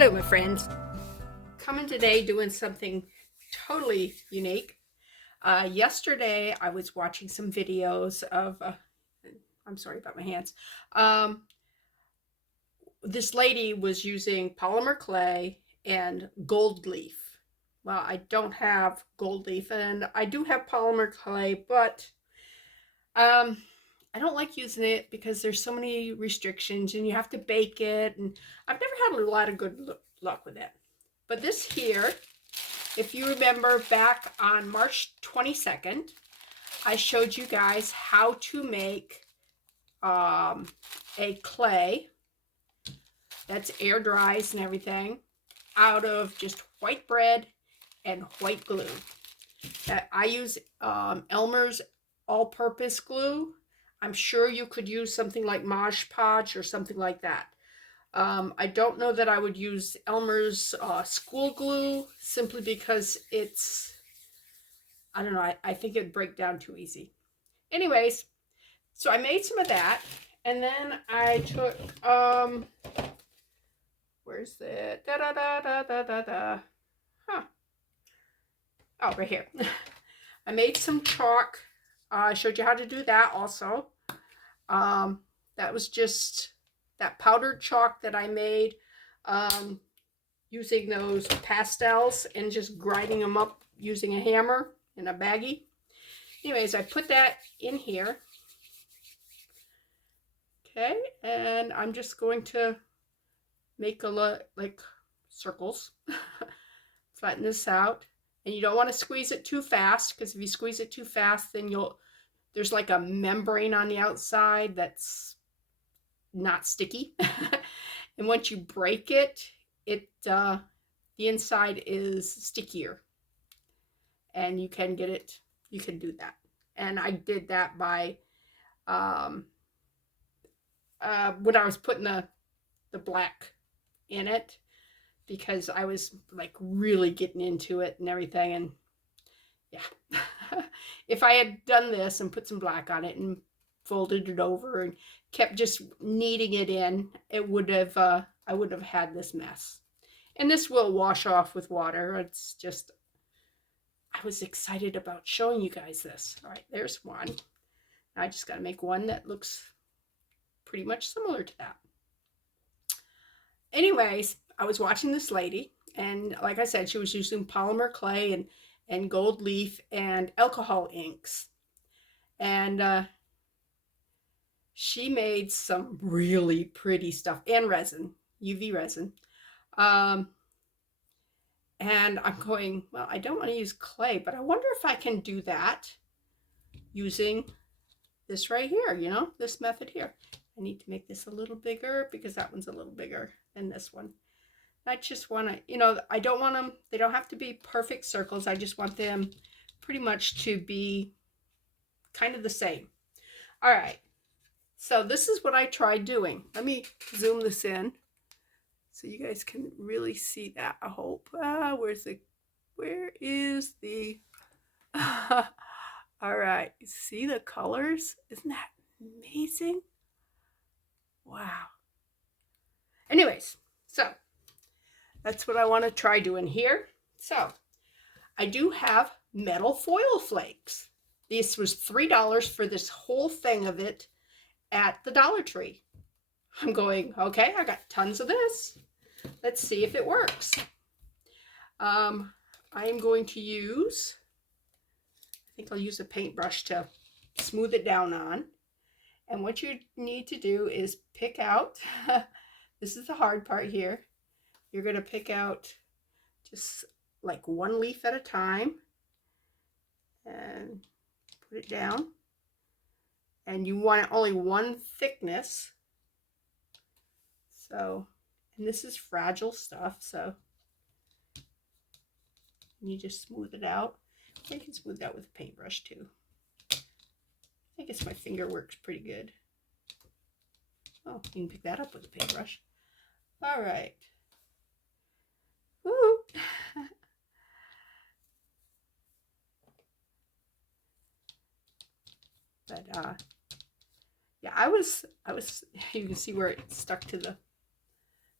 Hello, my friends. Coming today doing something totally unique. Yesterday, I was watching some videos of, I'm sorry about my hands. This lady was using polymer clay and gold leaf. Well, I don't have gold leaf, and I do have polymer clay, but um, I don't like using it because there's so many restrictions and you have to bake it, and I've never had a lot of good luck with it. But this here, if you remember back on March 22nd, I showed you guys how to make a clay that's air dries and everything out of just white bread and white glue. I use Elmer's all-purpose glue. I'm sure you could use something like Mod Podge or something like that. I don't know that I would use Elmer's school glue simply because it's, I don't know, I think it'd break down too easy. Anyways, so I made some of that, and then I took, where's the, huh, oh, right here. I made some chalk. I showed you how to do that also. That was just that powdered chalk that I made using those pastels and just grinding them up using a hammer in a baggie. Anyways, I put that in here. Okay, and I'm just going to make like circles. Flatten this out. And you don't want to squeeze it too fast, because if you squeeze it too fast, then there's like a membrane on the outside that's not sticky. And once you break it, the inside is stickier, and you can get it, you can do that. And I did that by when I was putting the black in it, because I was like really getting into it and everything. And yeah, if I had done this and put some black on it and folded it over and kept just kneading it in, it would have I would have had this mess. And this will wash off with water. It's just, I was excited about showing you guys this. All right, there's one. I just got to make one that looks pretty much similar to that. Anyways, I was watching this lady, and like I said, she was using polymer clay and gold leaf and alcohol inks. And she made some really pretty stuff, and resin, UV resin. And I'm going, well, I don't want to use clay, but I wonder if I can do that using this right here, this method here. I need to make this a little bigger because that one's a little bigger than this one. I just want to, I don't want them, they don't have to be perfect circles. I just want them pretty much to be kind of the same. All right. So this is what I tried doing. Let me zoom this in so you guys can really see that, I hope. Where is the, all right. See the colors? Isn't that amazing? Wow. Anyways, so that's what I want to try doing here. So I do have metal foil flakes. This was $3 for this whole thing of it at the Dollar Tree. I'm going, okay, I got tons of this. Let's see if it works. I am going to use, I think I'll use a paintbrush to smooth it down on. And what you need to do is pick out, this is the hard part here. You're going to pick out just like one leaf at a time and put it down. And you want only one thickness. So, and this is fragile stuff, so you just smooth it out. You can smooth that with a paintbrush too. I guess my finger works pretty good. Oh, you can pick that up with a paintbrush. All right. Woo! But yeah, I was you can see where it stuck to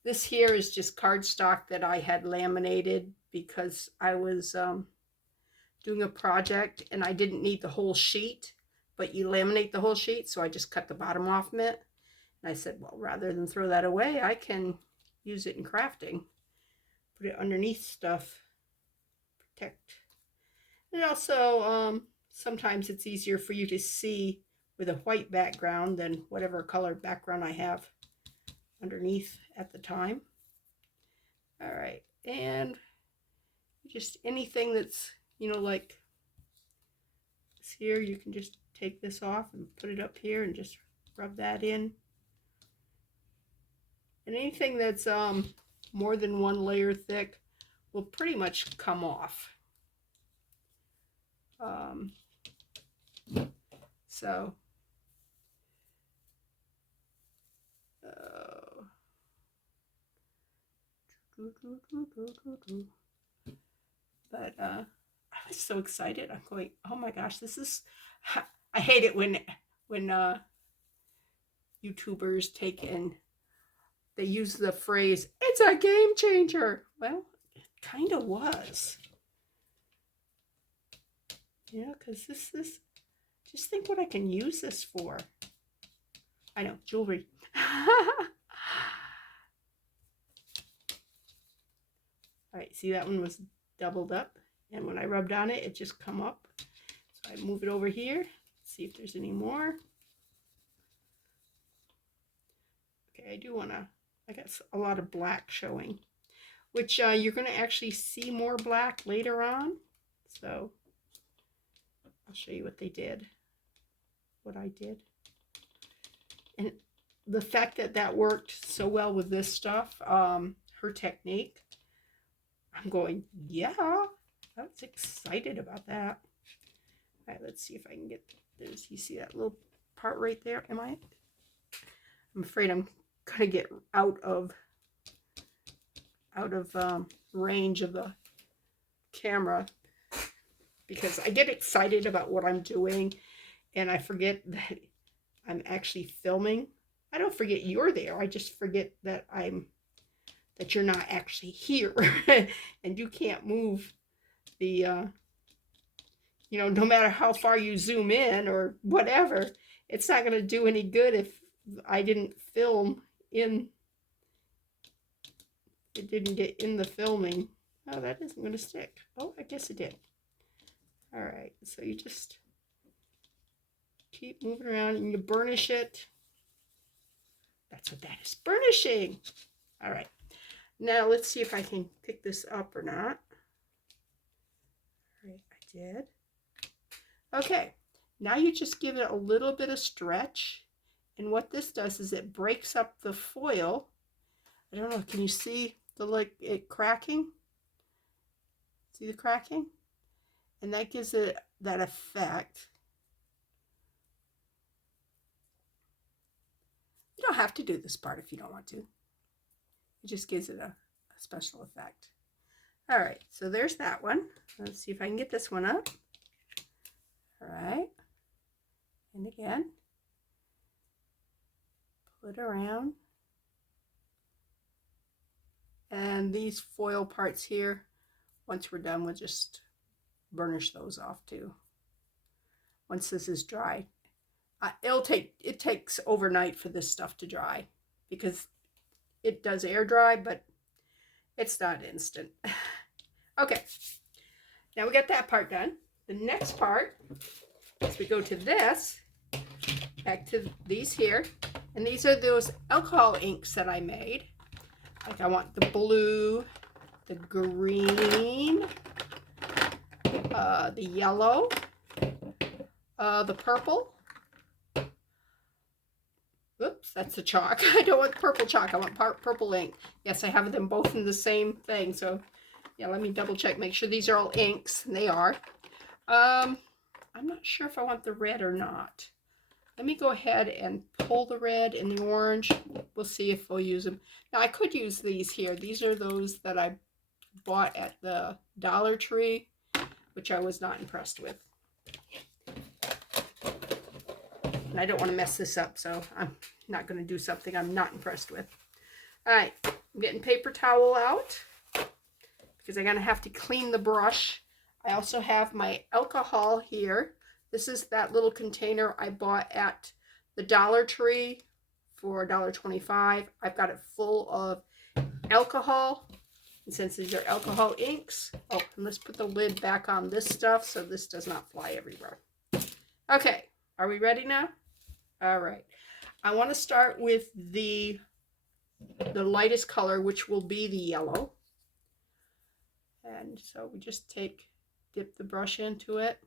This here is just cardstock that I had laminated because I was doing a project and I didn't need the whole sheet, but you laminate the whole sheet, so I just cut the bottom off of it. And I said, well, rather than throw that away, I can use it in crafting. Put it underneath stuff, protect. And also, sometimes it's easier for you to see with a white background than whatever color background I have underneath at the time. All right, and just anything that's, you know, like this here, you can just take this off and put it up here and just rub that in. And anything that's more than one layer thick will pretty much come off. So but I was so excited. I'm going, oh my gosh, this is, I hate it when YouTubers take and they use the phrase, it's a game changer. Well, it kind of was. Yeah, because this, just think what I can use this for. I know, jewelry. All right, see that one was doubled up, and when I rubbed on it, it just come up. So I move it over here, see if there's any more. Okay, I do want to, I got a lot of black showing, which you're going to actually see more black later on. So I'll show you what they did, what I did. And the fact that that worked so well with this stuff, her technique, I'm going, yeah, I was excited about that. All right, let's see if I can get this. You see that little part right there? I'm afraid I'm gonna get out of range of the camera because I get excited about what I'm doing and I forget that I'm actually filming. I don't forget you're there. I just forget that that you're not actually here and you can't move the you know, no matter how far you zoom in or whatever, it's not going to do any good if I didn't film in, it didn't get in the filming. Oh, that isn't going to stick. Oh, I guess it did. All right, so you just keep moving around and you burnish it. That's what that is, burnishing. All right, now let's see if I can pick this up or not. All right, I did. Okay, now you just give it a little bit of stretch. And what this does is it breaks up the foil. I don't know, can you see the like it cracking? See the cracking? And that gives it that effect. You don't have to do this part if you don't want to. It just gives it a special effect. All right, so there's that one. Let's see if I can get this one up. All right, and again, pull it around. And these foil parts here, once we're done, we'll just burnish those off too. Once this is dry. It takes overnight for this stuff to dry because it does air dry, but it's not instant. Okay, now we got that part done. The next part is we go to this, back to these here, and these are those alcohol inks that I made. Like I want the blue, the green, the yellow, the purple. Oops, that's the chalk. I don't want purple chalk. I want purple ink. Yes, I have them both in the same thing. So, yeah, let me double check. Make sure these are all inks. And they are. I'm not sure if I want the red or not. Let me go ahead and pull the red and the orange. We'll see if we'll use them. Now, I could use these here. These are those that I bought at the Dollar Tree, which I was not impressed with. And I don't want to mess this up, so I'm not going to do something I'm not impressed with. All right, I'm getting paper towel out because I'm going to have to clean the brush. I also have my alcohol here. This is that little container I bought at the Dollar Tree for $1.25. I've got it full of alcohol. And since these are alcohol inks, oh, and let's put the lid back on this stuff so this does not fly everywhere. Okay, are we ready now? All right. I want to start with the lightest color, which will be the yellow. And so we just dip the brush into it,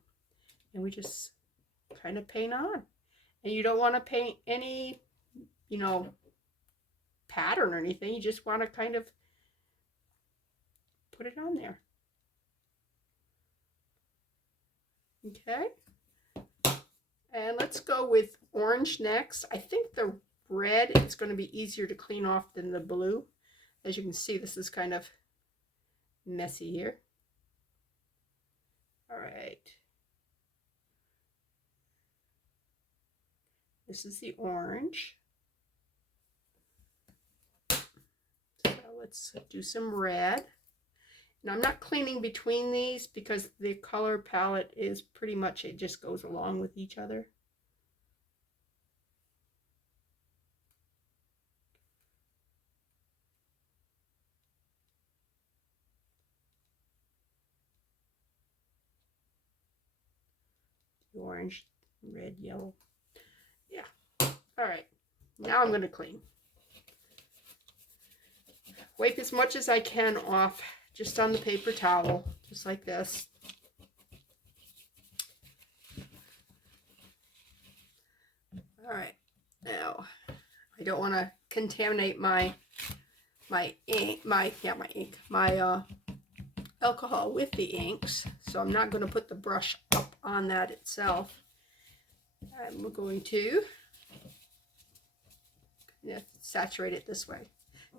and we just kind of paint on. And you don't want to paint any, you know, pattern or anything. You just want to kind of put it on there. Okay. And let's go with orange next. I think the red is going to be easier to clean off than the blue. As you can see, this is kind of messy here. All right. This is the orange. So let's do some red. Now I'm not cleaning between these because the color palette is pretty much, it just goes along with each other. Orange, red, yellow. Yeah. All right. Now I'm going to clean. Wipe as much as I can off just on the paper towel, just like this. All right. Now, I don't want to contaminate my alcohol with the inks, so I'm not going to put the brush up on that itself. I'm going to saturate it this way.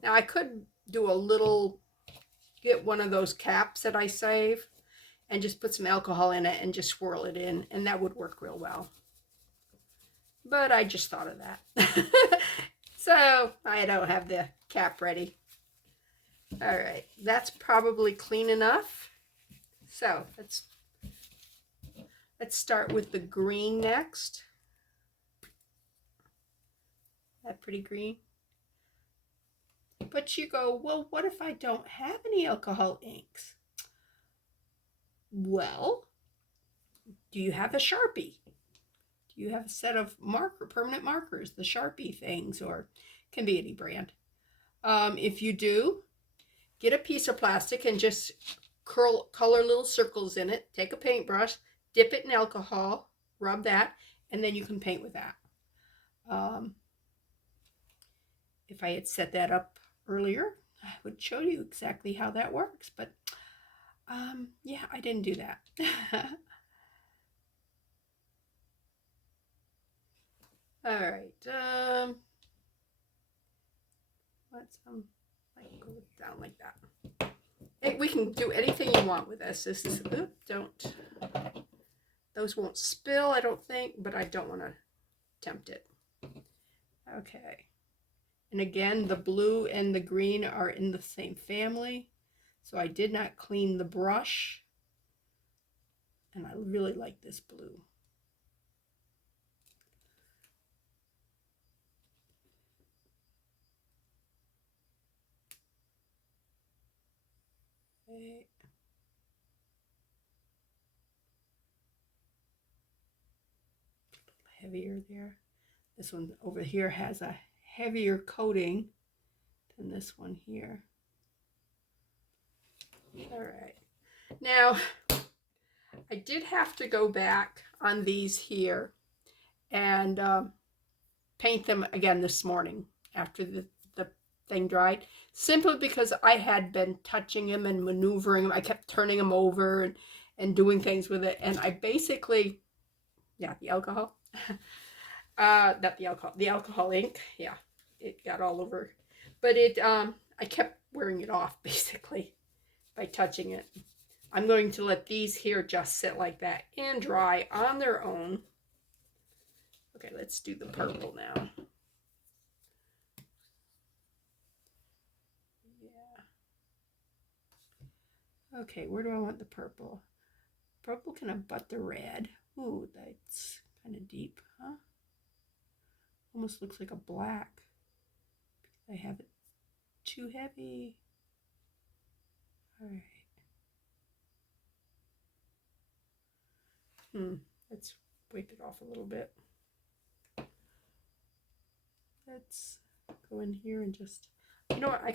Now I could do a little, get one of those caps that I save and just put some alcohol in it and just swirl it in, and that would work real well. But I just thought of that. So I don't have the cap ready. All right, that's probably clean enough. So let's start with the green next. That pretty green. But you go, well, what if I don't have any alcohol inks? Well, do you have a Sharpie? Do you have a set of permanent markers, the Sharpie things, or can be any brand? If you do, get a piece of plastic and just color little circles in it. Take a paintbrush, dip it in alcohol, rub that, and then you can paint with that. If I had set that up earlier, I would show you exactly how that works, but yeah, I didn't do that. All right, let's I can go down like that. We can do anything you want with this. This is, those won't spill, I don't think, but I don't want to tempt it. Okay. And again, the blue and the green are in the same family. So I did not clean the brush. And I really like this blue. Okay. A little heavier there. This one over here has a heavier coating than this one here. All right. Now, I did have to go back on these here and paint them again this morning after the thing dried, simply because I had been touching them and maneuvering them. I kept turning them over and doing things with it, and I basically, yeah, the alcohol, not the alcohol, the alcohol ink, yeah, it got all over, but I kept wearing it off basically by touching it. I'm going to let these here just sit like that and dry on their own. Okay, let's do the purple now. Okay, where do I want the purple? Purple can abut the red. Ooh, that's kind of deep, huh? Almost looks like a black. I have it too heavy. All right. Let's wipe it off a little bit. Let's go in here and just, you know what, I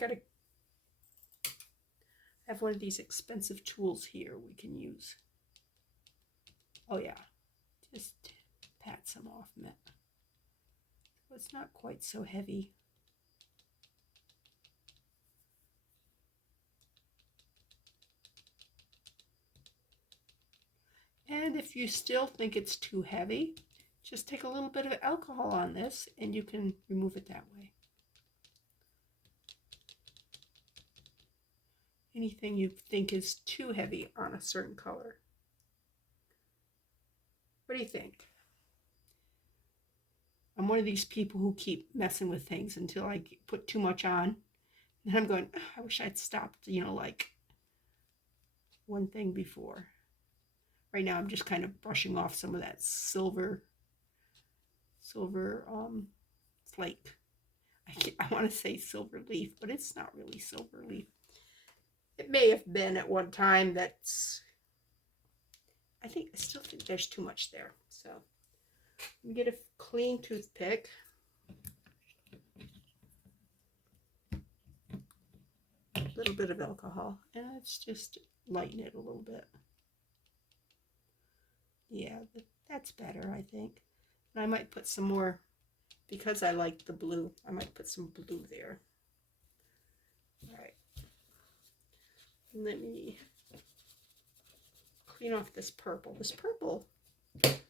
have one of these expensive tools here we can use. Oh yeah, just pat some off it. So it's not quite so heavy. And if you still think it's too heavy, just take a little bit of alcohol on this and you can remove it that way. Anything you think is too heavy on a certain color. What do you think? I'm one of these people who keep messing with things until I put too much on. And I'm going, oh, I wish I'd stopped, like one thing before. Right now I'm just kind of brushing off some of that silver flake. I want to say silver leaf, but it's not really silver leaf. It may have been at one time. I still think there's too much there. So let me get a clean toothpick. A little bit of alcohol, and let's just lighten it a little bit. Yeah, that's better, I think. And I might put some more, because I like the blue, I might put some blue there. All right. Let me clean off this purple. This purple, it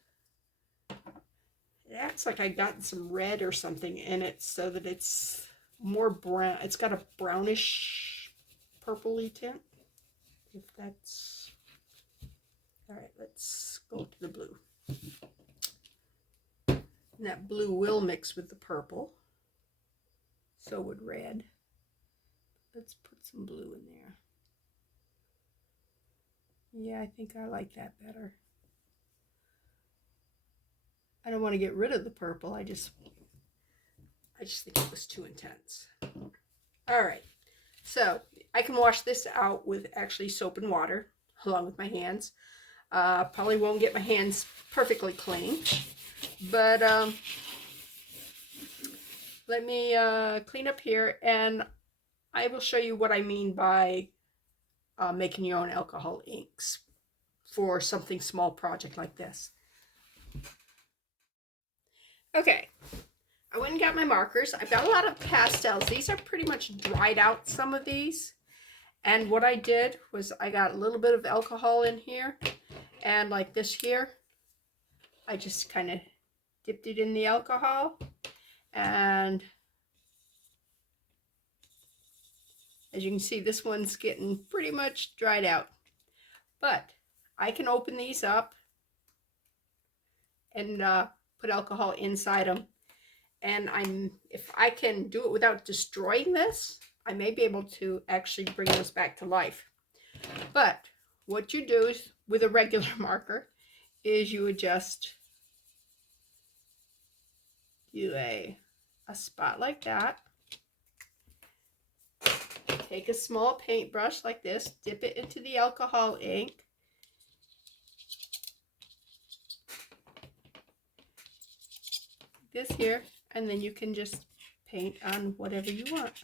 acts like I got some red or something in it so that it's more brown. It's got a brownish purpley tint. If that's... All right, let's go to the blue. And that blue will mix with the purple. So would red. Let's put some blue in there. Yeah, I think I like that better. I don't want to get rid of the purple. I just think it was too intense. All right, so I can wash this out with actually soap and water along with my hands. Probably won't get my hands perfectly clean, but let me clean up here and I will show you what I mean by making your own alcohol inks for something small project like this. Okay, I went and got my markers. I've got a lot of pastels. These are pretty much dried out, some of these. And what I did was I got a little bit of alcohol in here. And like this here, I just kind of dipped it in the alcohol. And as you can see, this one's getting pretty much dried out. But I can open these up and put alcohol inside them. And if I can do it without destroying this, I may be able to actually bring this back to life. But what you do is, with a regular marker, is you would just do a spot like that. Take a small paintbrush like this, dip it into the alcohol ink. This here, and then you can just paint on whatever you want.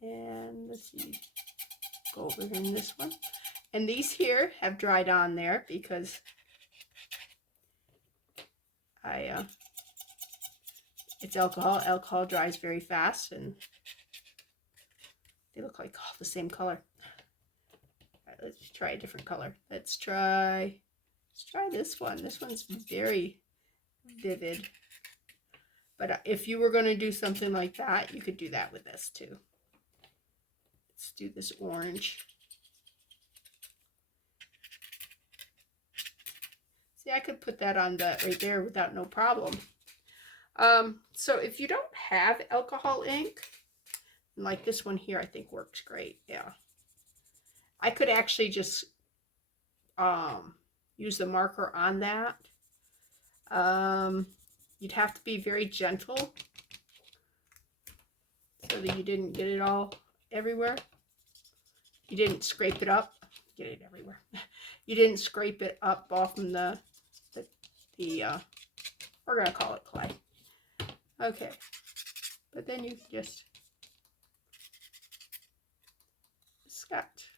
And let's see, go over in this one. And these here have dried on there because it's alcohol. Alcohol dries very fast, and they look like all the same color. All right, let's try a different color. Let's try this one. This one's very vivid. But if you were going to do something like that, you could do that with this too. Let's do this orange. See, I could put that on right there without no problem. So if you don't have alcohol ink, like this one here, I think works great. Yeah, I could actually just use the marker on that. You'd have to be very gentle so that you didn't get it all everywhere. You didn't scrape it up. Get it everywhere. You didn't scrape it up off from the we're gonna call it clay. Okay, but then you just scotch.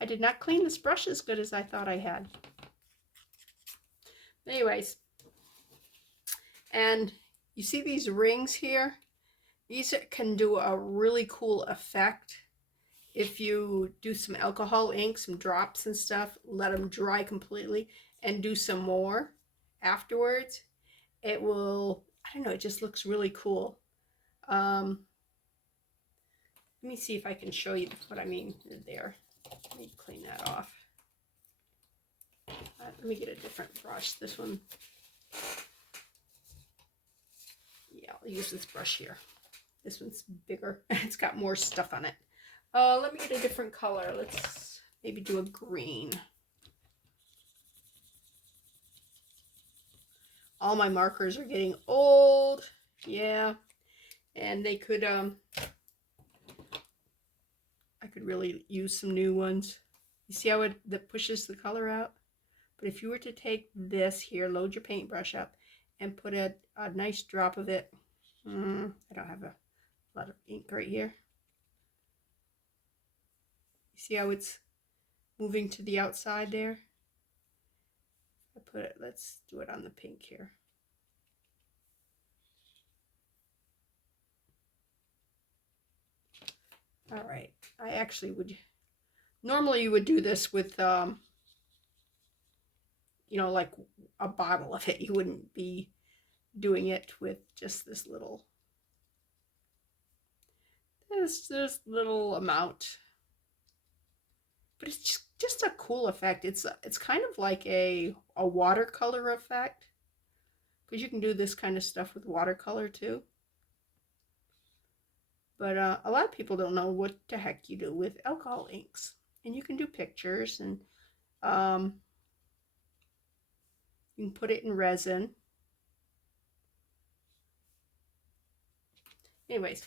I did not clean this brush as good as I thought I had. Anyways, and you see these rings here? These can do a really cool effect. If you do some alcohol ink, some drops and stuff, let them dry completely and do some more afterwards, it will, I don't know, it just looks really cool. Let me see if I can show you what I mean there. Let me clean that off. Let me get a different brush. This one, yeah, I'll use this brush here. This one's bigger. It's got more stuff on it. Let me get a different color. Let's maybe do a green. All my markers are getting old. Yeah. And they could, I could really use some new ones. You see how that pushes the color out? But if you were to take this here, load your paintbrush up, and put a nice drop of it. I don't have a lot of ink right here. You see how it's moving to the outside there? I put it, let's do it on the pink here. All right, I actually would, normally you would do this with, you know, like a bottle of it. You wouldn't be doing it with just this little, this little amount. But it's just a cool effect. It's kind of like a watercolor effect, because you can do this kind of stuff with watercolor too. But a lot of people don't know what the heck you do with alcohol inks. And you can do pictures, and you can put it in resin. Anyways,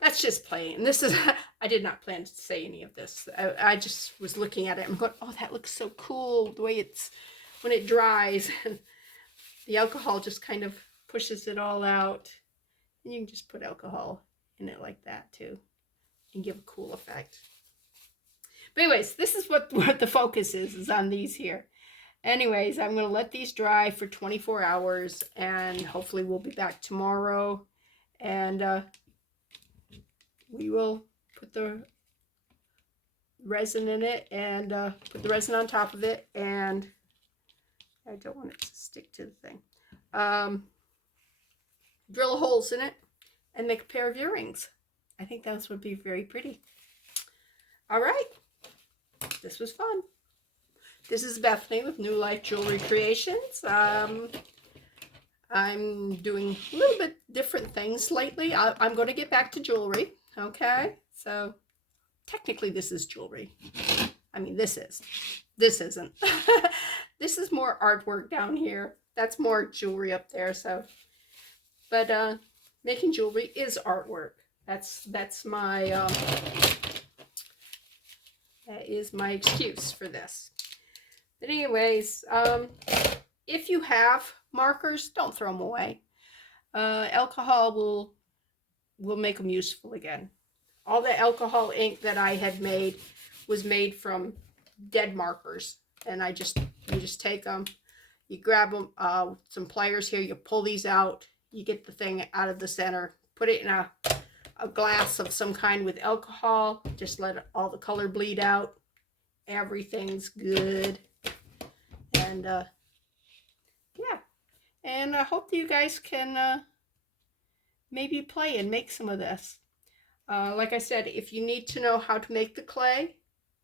that's just plain. This is, I did not plan to say any of this. I just was looking at it and going, oh, that looks so cool. The way it's, when it dries, and the alcohol just kind of pushes it all out. And you can just put alcohol in it like that too, and give a cool effect. But anyways, this is what the focus is on these here. Anyways, I'm going to let these dry for 24 hours, and hopefully we'll be back tomorrow. And we will put the resin in it, and put the resin on top of it, and I don't want it to stick to the thing. Drill holes in it and make a pair of earrings. I think those would be very pretty. All right, this was fun. This is Bethany with New Life Jewelry Creations. I'm doing a little bit different things lately. I'm going to get back to jewelry. Okay, so technically this is jewelry. I mean, this is. This isn't. This is more artwork down here. That's more jewelry up there. So, but making jewelry is artwork. That's my that is my excuse for this. But anyways, if you have markers, don't throw them away. Alcohol will make them useful again. All the alcohol ink that I had made was made from dead markers, and you just take them, you grab them, some pliers here, you pull these out, you get the thing out of the center, put it in a glass of some kind with alcohol, just let all the color bleed out, everything's good. And yeah, and I hope that you guys can maybe play and make some of this. Like I said, if you need to know how to make the clay,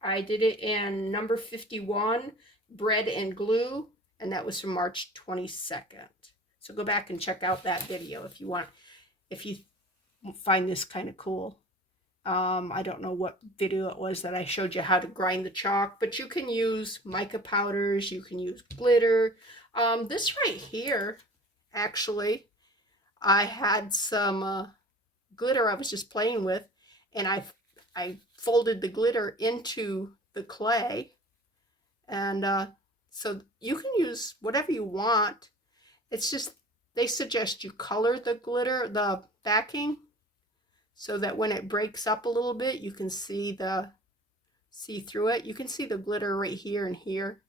I did it in number 51, bread and glue, and that was from March 22nd. So go back and check out that video if you want, if you find this kind of cool. I don't know what video it was that I showed you how to grind the chalk, but you can use mica powders, you can use glitter. This right here, actually, I had some glitter I was just playing with, and I folded the glitter into the clay, and so you can use whatever you want. It's just they suggest you color the glitter, the backing, so that when it breaks up a little bit, you can see through it. You can see the glitter right here and here.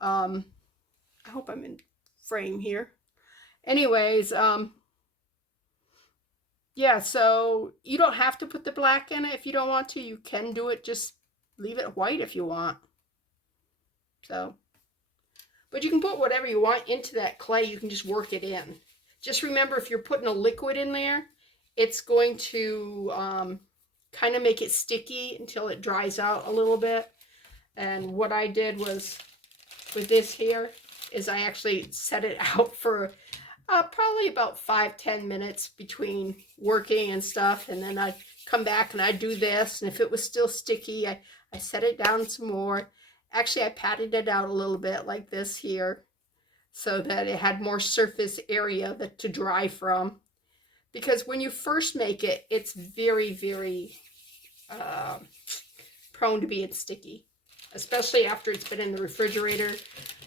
I hope I'm in frame here. Anyways, yeah, so you don't have to put the black in it if you don't want to. You can do it, just leave it white if you want. So, but you can put whatever you want into that clay. You can just work it in. Just remember, if you're putting a liquid in there, it's going to kind of make it sticky until it dries out a little bit. And what I did was, with this here, is I actually set it out for probably about 5-10 minutes between working and stuff, and then I'd come back and I'd do this, and if it was still sticky, I set it down some more. Actually, I patted it out a little bit like this here, so that it had more surface area to dry from. Because when you first make it, it's very, very prone to being sticky, especially after it's been in the refrigerator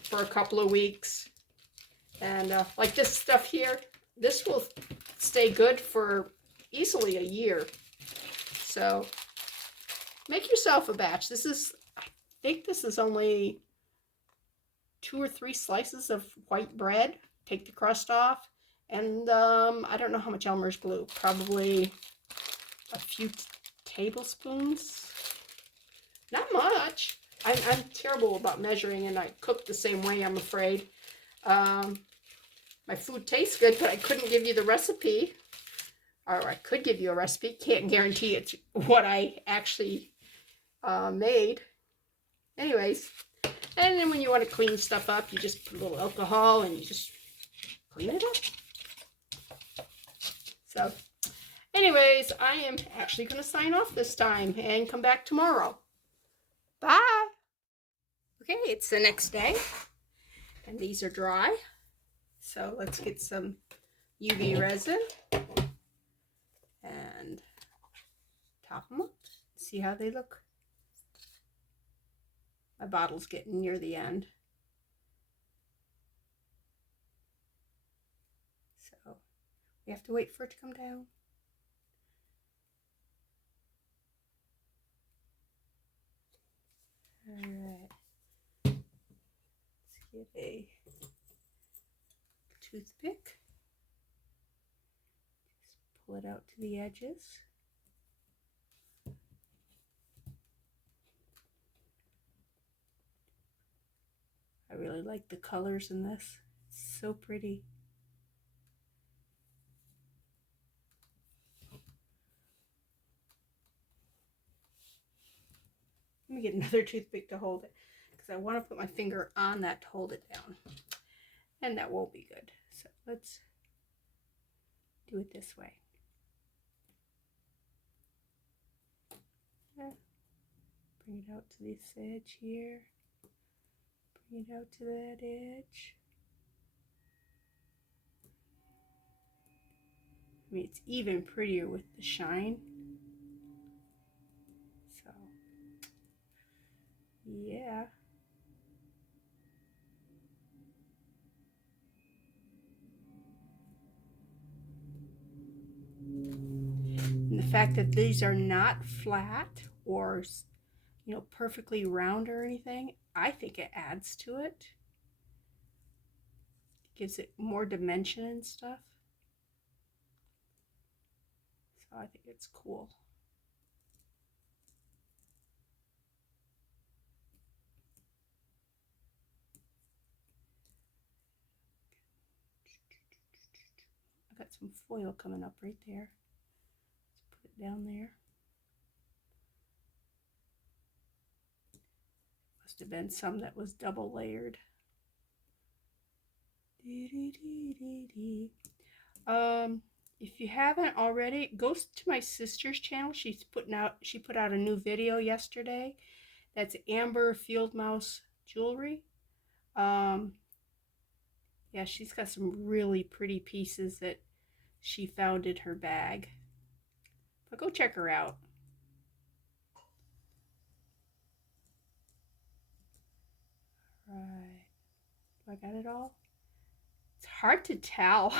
for a couple of weeks. And like this stuff here, this will stay good for easily a year. So make yourself a batch. This is, I think this is only 2 or 3 slices of white bread. Take the crust off. And I don't know how much Elmer's glue. Probably a few tablespoons. Not much. I'm terrible about measuring, and I cook the same way, I'm afraid. My food tastes good, but I couldn't give you the recipe. Or I could give you a recipe. Can't guarantee it's what I actually made. Anyways, and then when you want to clean stuff up, you just put a little alcohol and you just clean it up. So, anyways, I am actually going to sign off this time and come back tomorrow. Bye! Okay, it's the next day, and these are dry. So let's get some UV resin and top them up. See how they look. My bottle's getting near the end. So we have to wait for it to come down. Alright. Let's get a toothpick. Just pull it out to the edges. I really like the colors in this. It's so pretty. Let me get another toothpick to hold it, because I want to put my finger on that to hold it down. And that won't be good. So let's do it this way. Bring it out to this edge here. Bring it out to that edge. I mean, it's even prettier with the shine. So, yeah. And the fact that these are not flat or, you know, perfectly round or anything, I think it adds to it. Gives it more dimension and stuff. So I think it's cool. I got some foil coming up right there. Let's put it down there. Must have been some that was double layered. if you haven't already, go to my sister's channel. She put out a new video yesterday. That's Amber Field Mouse Jewelry. Yeah, she's got some really pretty pieces that she found in her bag. But go check her out. Right. Do I got it all? It's hard to tell.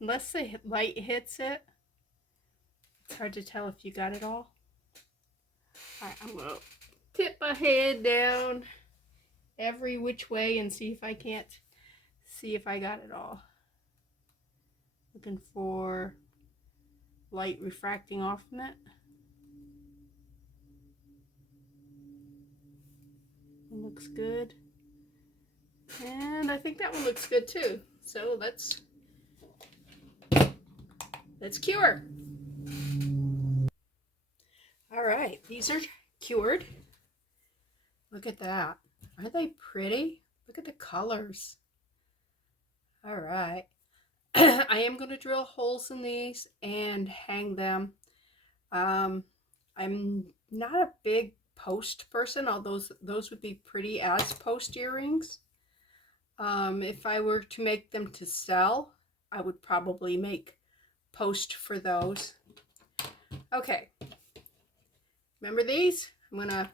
Unless the light hits it. It's hard to tell if you got it all. Alright, I'm going to tip my head down every which way and see if I got it all. Looking for light refracting off from it. It looks good. And I think that one looks good too. So let's cure. All right, these are cured. Look at that. Aren't they pretty? Look at the colors. All right. I am going to drill holes in these and hang them. I'm not a big post person, although those would be pretty as post earrings. If I were to make them to sell, I would probably make post for those. Okay. Remember these? I'm going to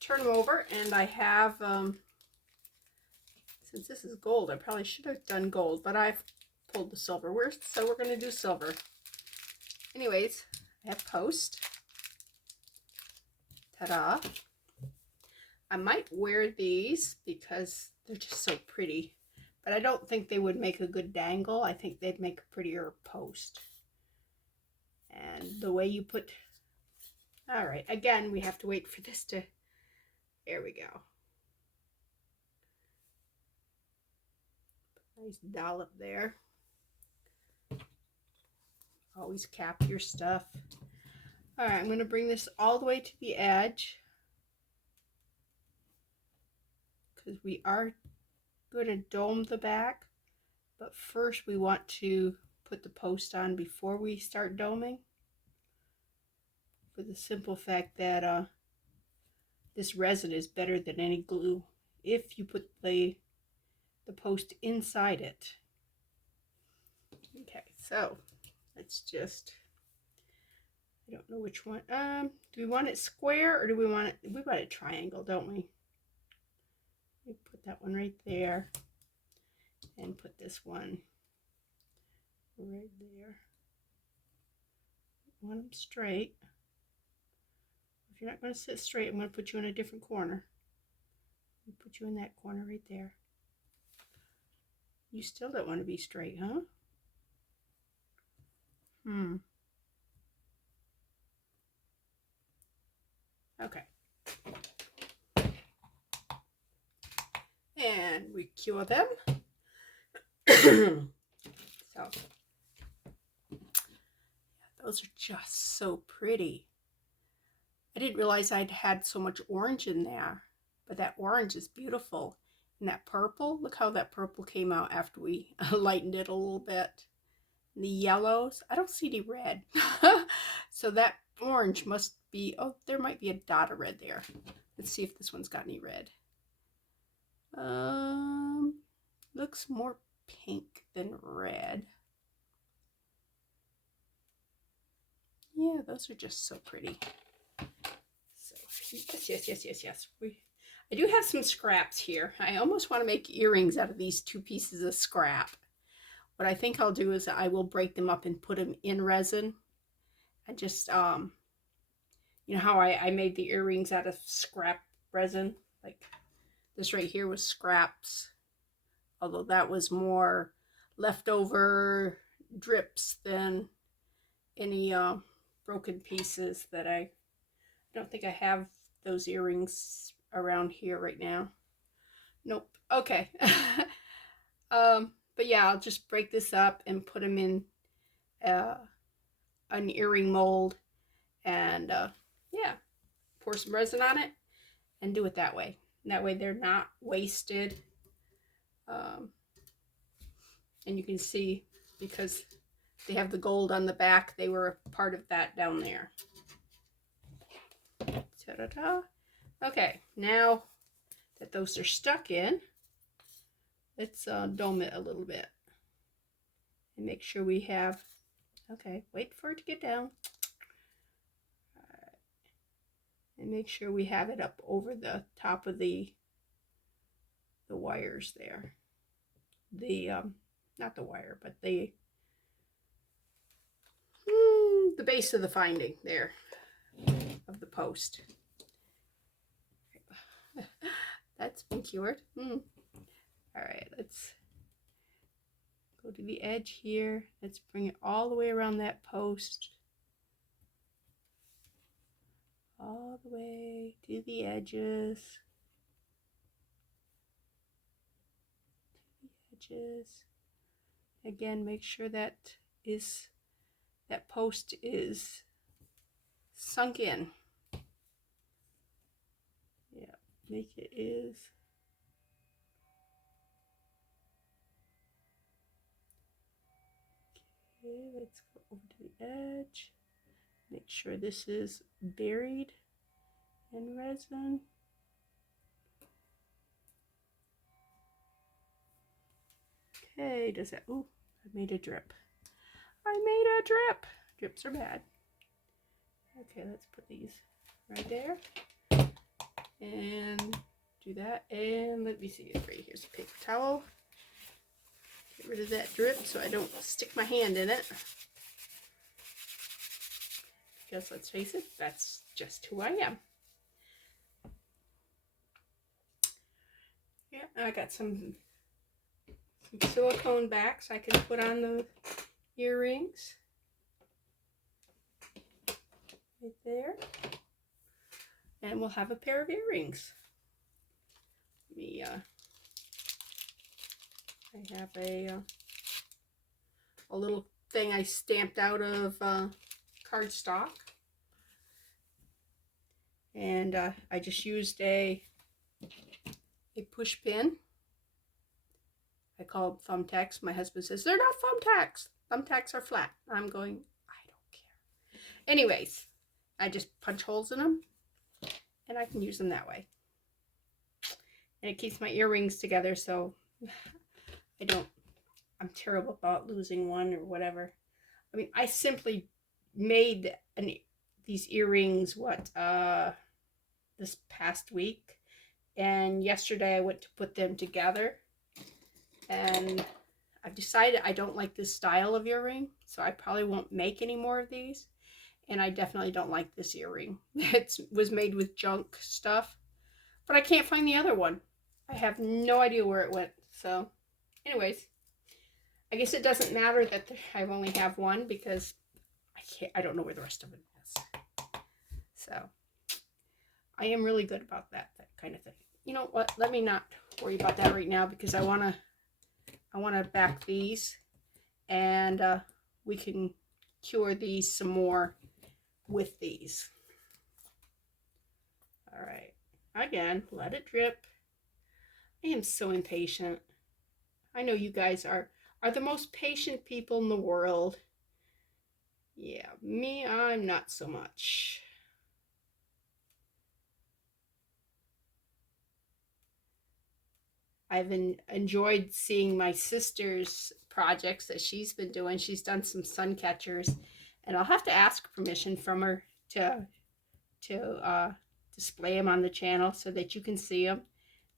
turn them over, and I have, since this is gold, I probably should have done gold, but I've pulled the silver. So we're going to do silver. Anyways, I have post. Ta-da. I might wear these because they're just so pretty, but I don't think they would make a good dangle. I think they'd make a prettier post. And the way you put, all right, again, we have to wait for this to, there we go. Nice dollop there. Always cap your stuff. All right, I'm going to bring this all the way to the edge because we are going to dome the back, but first we want to put the post on before we start doming, for the simple fact that this resin is better than any glue if you put the post inside it. Okay, so let's just, I don't know which one. Do we want it square or do we want it triangle, don't we? We put that one right there and put this one right there. Want them straight. If you're not going to sit straight, I'm going to put you in a different corner. Put you in that corner right there. You still don't want to be straight, huh? Okay. And we cure them. So, those are just so pretty. I didn't realize I'd had so much orange in there, but that orange is beautiful. And that purple, look how that purple came out after we lightened it a little bit. And the yellows, I don't see any red. So that orange must be, oh, there might be a dot of red there. Let's see if this one's got any red. Looks more pink than red. Yeah, those are just so pretty. So yes. I do have some scraps here. I almost want to make earrings out of these two pieces of scrap. What I think I'll do is I will break them up and put them in resin. And just, you know how I made the earrings out of scrap resin? Like this right here was scraps. Although that was more leftover drips than any broken pieces that I don't think I have those earrings around here right now. Nope. Okay. But yeah, I'll just break this up and put them in an earring mold and yeah, pour some resin on it and do it that way. And that way they're not wasted. And you can see because they have the gold on the back. They were a part of that down there. Ta-da-da. Okay, now that those are stuck in, let's dome it a little bit. And make sure we have, okay, wait for it to get down. And make sure we have it up over the top of the wires there. The, not the wire, but the base of the finding there, of the post. That's been cured. All right, let's go to the edge here. Let's bring it all the way around that post. All the way to the edges. Again, make sure that post is sunk in. Yeah, make it is. Okay, let's go over to the edge. Make sure this is buried in resin. Okay, does that, ooh, I made a drip. I made a drip. Drips are bad. Okay, let's put these right there. And do that. And let me see, right here's a paper towel. Get rid of that drip so I don't stick my hand in it. Because let's face it, that's just who I am. Yeah, I got some silicone backs I can put on the earrings. Right there. And we'll have a pair of earrings. Let me, I have a little thing I stamped out of cardstock. And I just used a push pin. I call them thumbtacks. My husband says, they're not thumbtacks. Thumbtacks are flat. I'm going, I don't care. Anyways, I just punch holes in them and I can use them that way. And it keeps my earrings together, so I'm terrible about losing one or whatever. I mean, I simply made these earrings, this past week. And yesterday I went to put them together. And I've decided I don't like this style of earring, so I probably won't make any more of these. And I definitely don't like this earring. It was made with junk stuff, but I can't find the other one. I have no idea where it went. So anyways, I guess it doesn't matter that I only have one because I don't know where the rest of it is. So I am really good about that kind of thing. You know what? Let me not worry about that right now because I want to back these, and we can cure these some more with these. All right. Again, let it drip. I am so impatient. I know you guys are the most patient people in the world. Yeah, me, I'm not so much. I've enjoyed seeing my sister's projects that she's been doing. She's done some sun catchers, and I'll have to ask permission from her to display them on the channel so that you can see them.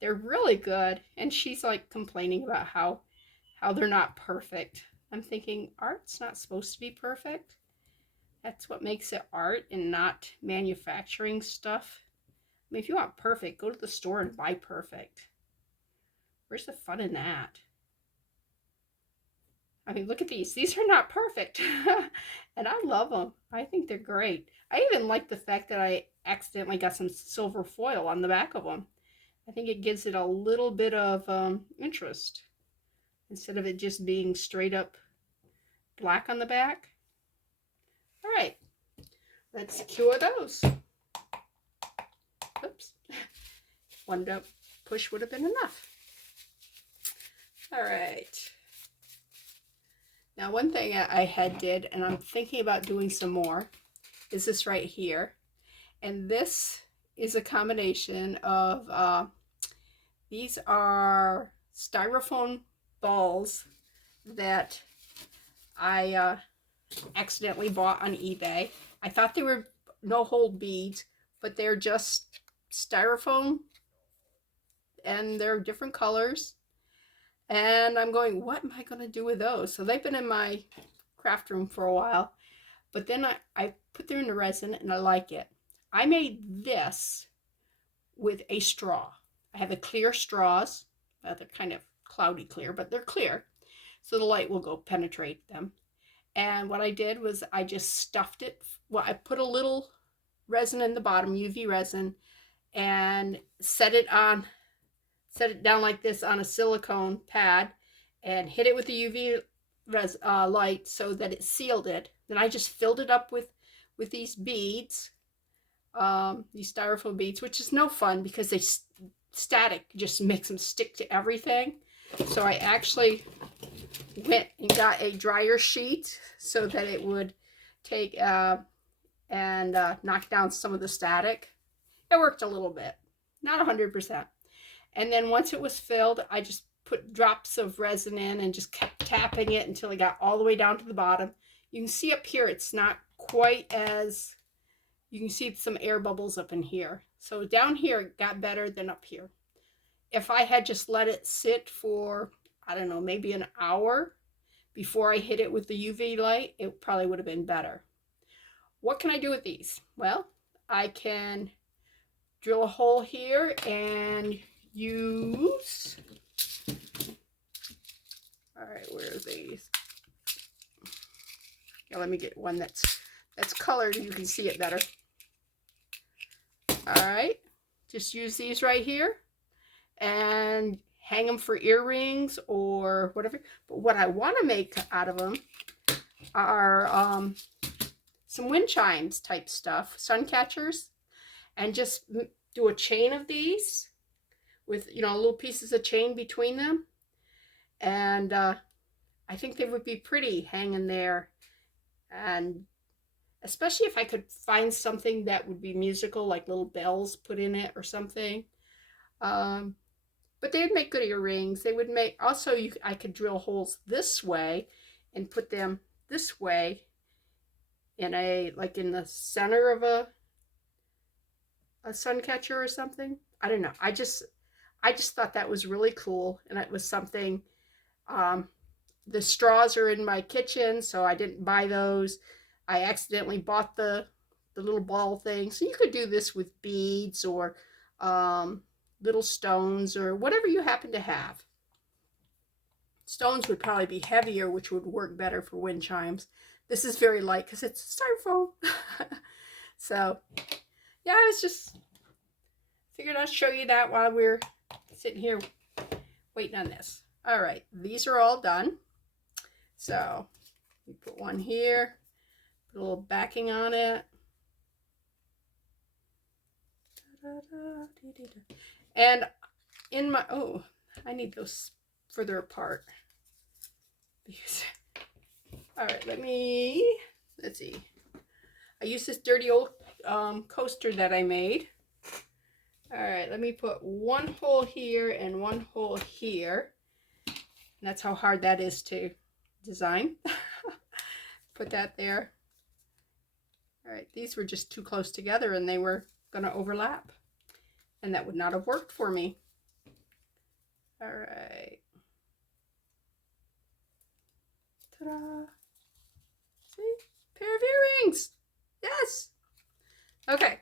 They're really good, and she's like complaining about how they're not perfect. I'm thinking, art's not supposed to be perfect. That's what makes it art and not manufacturing stuff. I mean, if you want perfect, go to the store and buy perfect. Where's the fun in that? I mean, look at these. These are not perfect. And I love them. I think they're great. I even like the fact that I accidentally got some silver foil on the back of them. I think it gives it a little bit of interest instead of it just being straight up black on the back. All right, let's cure those. Oops, one push would have been enough. All right, Now, one thing I had did, and I'm thinking about doing some more, is this right here. And this is a combination of, these are styrofoam balls that I accidentally bought on eBay. I thought they were no-hole beads, but they're just styrofoam, and they're different colors. And I'm going, what am I going to do with those? So they've been in my craft room for a while, but then I put them in the resin, and I like it. I made this with a straw. I have the clear straws. They're kind of cloudy clear, but they're clear, so the light will go penetrate them. And what I did was I just stuffed it. Well, I put a little resin in the bottom, UV resin, and set it down like this on a silicone pad, and hit it with the UV light so that it sealed it. Then I just filled it up with these beads, these styrofoam beads, which is no fun because they static just makes them stick to everything. So I actually went and got a dryer sheet so that it would take and knock down some of the static. It worked a little bit, not 100%. And then once it was filled, I just put drops of resin in and just kept tapping it until it got all the way down to the bottom. You can see up here, it's not quite as, you can see some air bubbles up in here. So down here, it got better than up here. If I had just let it sit for, I don't know, maybe an hour before I hit it with the UV light, it probably would have been better. What can I do with these? Well, I can drill a hole here and use, all right, where are these? Yeah, let me get one that's colored and you can see it better. All right, just use these right here and hang them for earrings or whatever. But what I want to make out of them are some wind chimes type stuff, sun catchers, and just do a chain of these with, you know, little pieces of chain between them. And I think they would be pretty hanging there. And especially if I could find something that would be musical, like little bells put in it or something. But they would make good earrings. They would make, also I could drill holes this way and put them this way in a, like in the center of a sun catcher or something. I don't know. I just thought that was really cool, and it was something. The straws are in my kitchen, so I didn't buy those. I accidentally bought the little ball thing. So you could do this with beads or little stones or whatever you happen to have. Stones would probably be heavier, which would work better for wind chimes. This is very light because it's styrofoam. So yeah, I was just figured I'd show you that while we're sitting here waiting on this. All right, these are all done. So you put one here, put a little backing on it. And in my, oh, I need those further apart. All right, let's see. I used this dirty old coaster that I made. All right, let me put one hole here and one hole here. And that's how hard that is to design. Put that there. All right, these were just too close together and they were going to overlap. And that would not have worked for me. All right. Ta-da. See? Pair of earrings. Yes. Okay.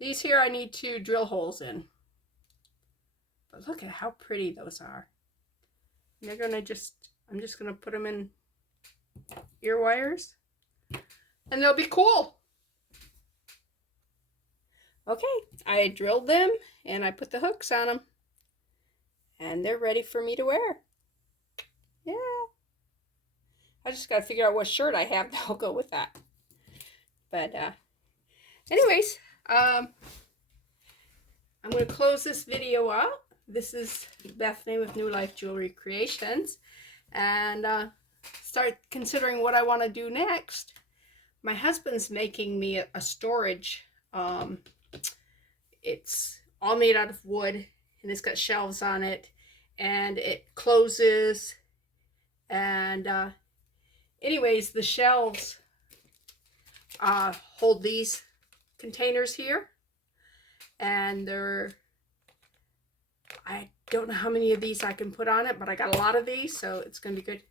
These here I need to drill holes in. But look at how pretty those are. And they're gonna I'm just gonna put them in ear wires. And they'll be cool. Okay, I drilled them and I put the hooks on them. And they're ready for me to wear. Yeah. I just gotta figure out what shirt I have that'll go with that. But anyways, I'm going to close this video out. This is Bethany with New Life Jewelry Creations. And start considering what I want to do next, my husband's making me a storage. It's all made out of wood, and it's got shelves on it, and it closes. And anyways, the shelves hold these containers here, and I don't know how many of these I can put on it, but I got a lot of these, so it's gonna be good.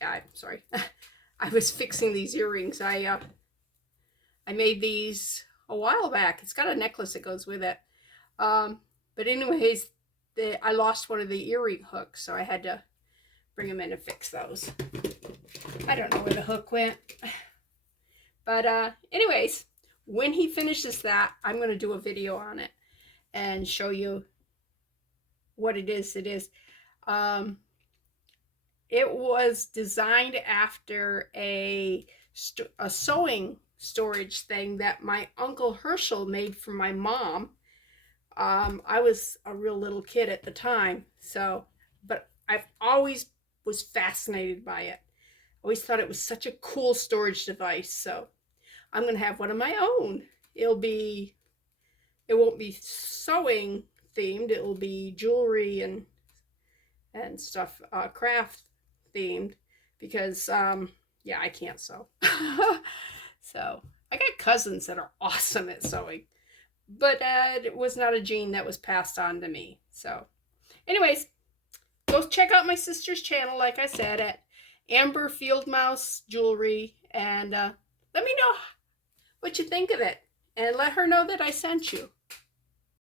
Yeah, I'm sorry. I was fixing these earrings. I made these a while back. It's got a necklace that goes with it. But anyways, I lost one of the earring hooks, so I had to bring them in and fix those. I don't know where the hook went. But anyways, when he finishes that, I'm going to do a video on it and show you what it is. It was designed after a sewing storage thing that my Uncle Herschel made for my mom. I was a real little kid at the time, but I've always was fascinated by it. Always thought it was such a cool storage device, so I'm gonna have one of my own. It won't be sewing themed. It will be jewelry and stuff, craft themed, because yeah, I can't sew. So I got cousins that are awesome at sewing, but it was not a gene that was passed on to me. So anyways, go check out my sister's channel, like I said, at Amber Fieldmouse Jewelry, and let me know what you think of it, and let her know that I sent you.